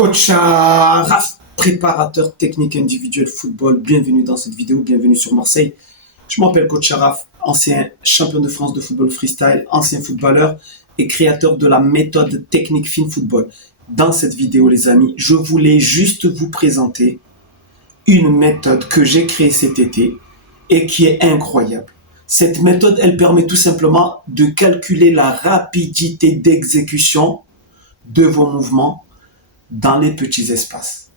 Coach Araf, préparateur technique individuel football, bienvenue dans cette vidéo, bienvenue sur Marseille. Je m'appelle Coach Araf, ancien champion de France de football freestyle, ancien footballeur et créateur de la méthode technique Fin Football. Dans cette vidéo les amis, je voulais juste vous présenter une méthode que j'ai créée cet été et qui est incroyable. Cette méthode, elle permet tout simplement de calculer la rapidité d'exécution de vos mouvements dans les petits espaces.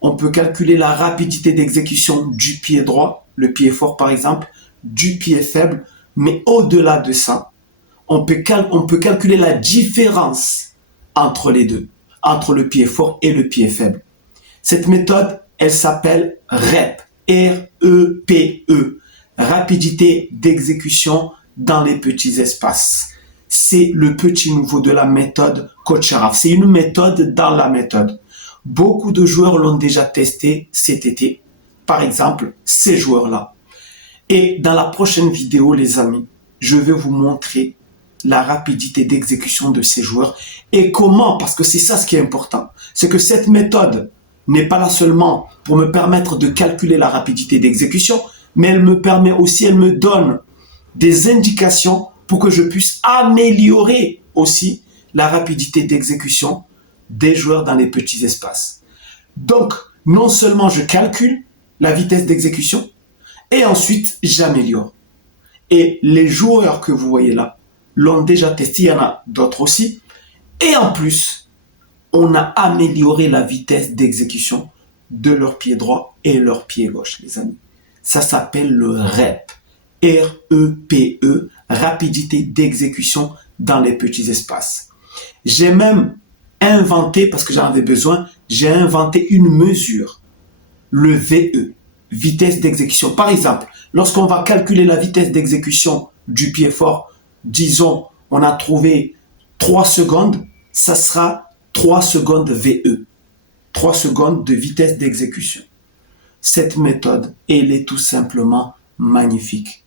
On peut calculer la rapidité d'exécution du pied droit, le pied fort par exemple, du pied faible, mais au-delà de ça, on peut calculer la différence entre les deux, entre le pied fort et le pied faible. Cette méthode, elle s'appelle REP, R-E-P-E, rapidité d'exécution dans les petits espaces. C'est le petit nouveau de la méthode Coach Araf. C'est une méthode dans la méthode. Beaucoup de joueurs l'ont déjà testé cet été. Par exemple, ces joueurs-là. Et dans la prochaine vidéo, les amis, je vais vous montrer la rapidité d'exécution de ces joueurs et comment, parce que c'est ça ce qui est important, c'est que cette méthode n'est pas là seulement pour me permettre de calculer la rapidité d'exécution, mais elle me permet aussi, elle me donne des indications pour que je puisse améliorer aussi la rapidité d'exécution des joueurs dans les petits espaces. Donc, non seulement je calcule la vitesse d'exécution, et ensuite j'améliore. Et les joueurs que vous voyez là l'ont déjà testé, il y en a d'autres aussi. Et en plus, on a amélioré la vitesse d'exécution de leur pied droit et leur pied gauche, les amis. Ça s'appelle le REP. R-E-P-E, rapidité d'exécution dans les petits espaces. J'ai même inventé, parce que j'en avais besoin, j'ai inventé une mesure, le VE, vitesse d'exécution. Par exemple, lorsqu'on va calculer la vitesse d'exécution du pied fort, disons, on a trouvé 3 secondes, ça sera 3 secondes VE, 3 secondes de vitesse d'exécution. Cette méthode, elle est tout simplement magnifique.